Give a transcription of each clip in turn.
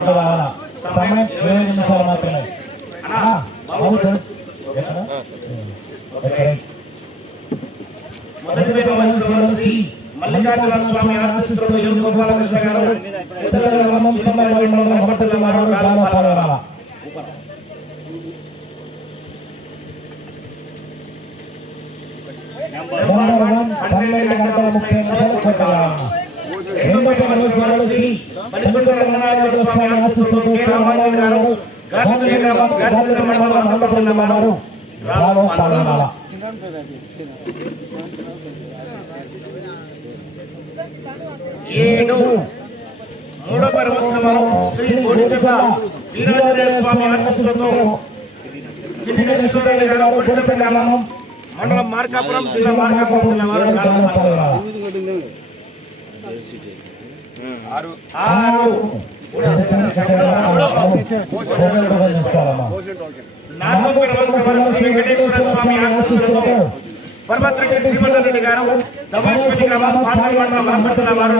కావాలా సమయం ఏడు నిమిషాలు మాత్రమే ఆ, బాబు చూడు. ఎక్కడ? Okay, right. మొదటి పేరు శ్రీ మల్లికార్జున స్వామి ఆశీస్సులతో ఎం గోపాలకృష్ణ గారు ఇతర గ్రామం చిన్న మండలం హోటల్ మారు గ్రామ పాలన మంగళవారం పన్నెండు గంటల ముప్పై నిమిషాలు కొట్టాలి ఎనిమిది రోజులలో శ్రీ మల్లికొండ రంగనాథ స్వామి ఆశీస్సులతో కె. రామారావు గారు గాజుల గ్రామం గాజుల మండలం హంపపల్లి వారు ఏడు మూడో పరమస్తమం శ్రీ కోడిచెట్ల వీరాంజనేయ స్వామి ఆశీస్సులతో చిన్నేశ్వరయ్య గారు కోడిచెట్ల గ్రామం మండలం మార్కాపురం జిల్లా మార్కాపురం జిల్లా వారు పాలన ఆరు. నాలుగో వెంకటేశ్వర స్వామి ఆశీస్సులతో పర్వతరెడ్డి శ్రీవర్ధన్ రెడ్డి గారు దవాయిపల్లి గ్రామం పాటల మండలం హంపపల్లి వారు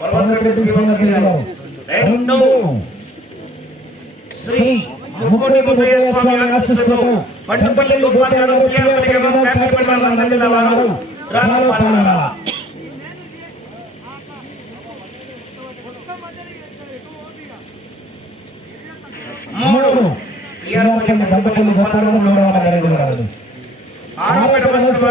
పర్వతరెడ్డి శ్రీవర్ధన్ రెడ్డి గారు రెండు. శ్రీ ముద్దయ్య స్వామి ఆశీస్సులతో పంటపల్లి ఫ్యామిలీ మండలం మూడు. నల్గొండ జిల్లా వారు గ్రామం పాల్గొన్నారు. నాలుగు వెంకటేశ్వర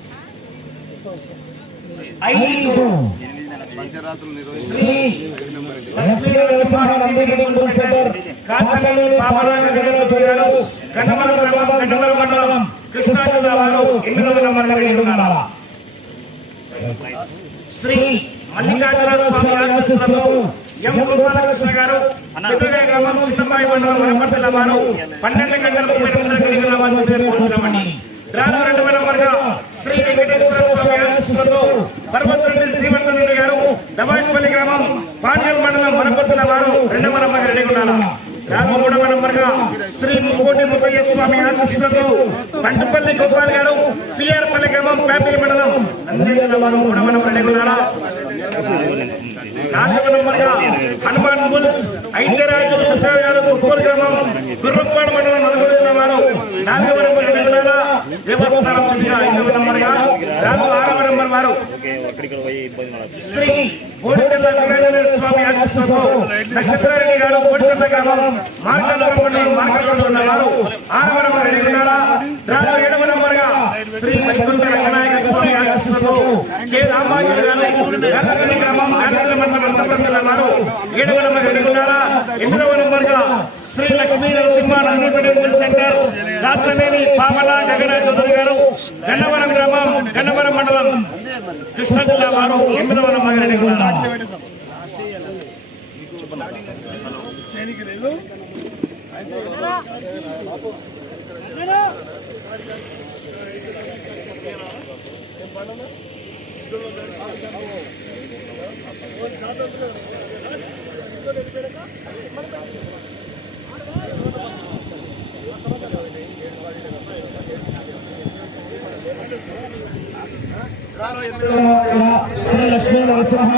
ఐదు. గండమల మండలం కృష్ణా జిల్లా ఎనిమిదవ కలిగి శ్రీ మల్లికార్జున స్వామి ఆశీస్సులతో ఎం గోపాలకృష్ణ గారు పెద్దగా గ్రామం మండలం వెంపర్తిల వారు పన్నెండు గంటల ముప్పై నిమిషాలు కలిగి రెండు వేల వరకు శ్రీ వెంకటేశ్వర స్వామి ఆశీస్సులతో పర్వతరెడ్డి శ్రీవర్ధన్ రెడ్డి గారు దబాయిపల్లి గ్రామం పాండ్యల్ మండలం వనపర్తుల వారు రెండవ నంబర్ ఎన్నికున్నారు ఉన్నారు. రాను మూడవ నంబర్గా శ్రీ ముక్కోటి ముత్తయ్య స్వామి ఆశీస్సులతో పంటపల్లి గోపాల్ గారు పిఆర్పల్లి గ్రామం పేపల్లి మండలం. నంద్యాల వారు మూడవ నంబర్ కలిగి ఉన్నారు. నాలుగవ నంబర్గా హనుమాన్ బుల్స్ ఐద్యరాజు సుబ్బారావు గారు కుప్పూరు గ్రామం గుర్రంపాడు మండలం నలుగురు వారు నాలుగవ నంబర్ ఎన్నికున్నారా దేవస్థానం చుట్టూ ఐదవ నంబర్గా రాను ఆరవ వారు శ్రీ బోడిచెల్ల వీరాంజనేయ స్వామి ఆశీస్సులతో నక్షత్రారెడ్డి గారు బోడిచెల్ల గ్రామం ఆరవ నంబర్ ఏడవ శ్రీ రంగనాయక స్వామి ఆశీస్సులతో కె. రామాజు గారు గంగపల్లి గ్రామం గంగపల్లి మండలం ఏడవ నంబర్ ఎనిమిదవ శ్రీ లక్ష్మీ నరసింహ నంది మెడికల్ సెంటర్ దాసనేని పామల గగన చౌదరి గారు గన్నవరం గ్రామం గన్నవరం మండలం. కృష్ణా జిల్లా వారు ఎనిమిదవ నంబర్ వెంకటేశ్వర శ్రీ లక్ష్మీ నరసింహ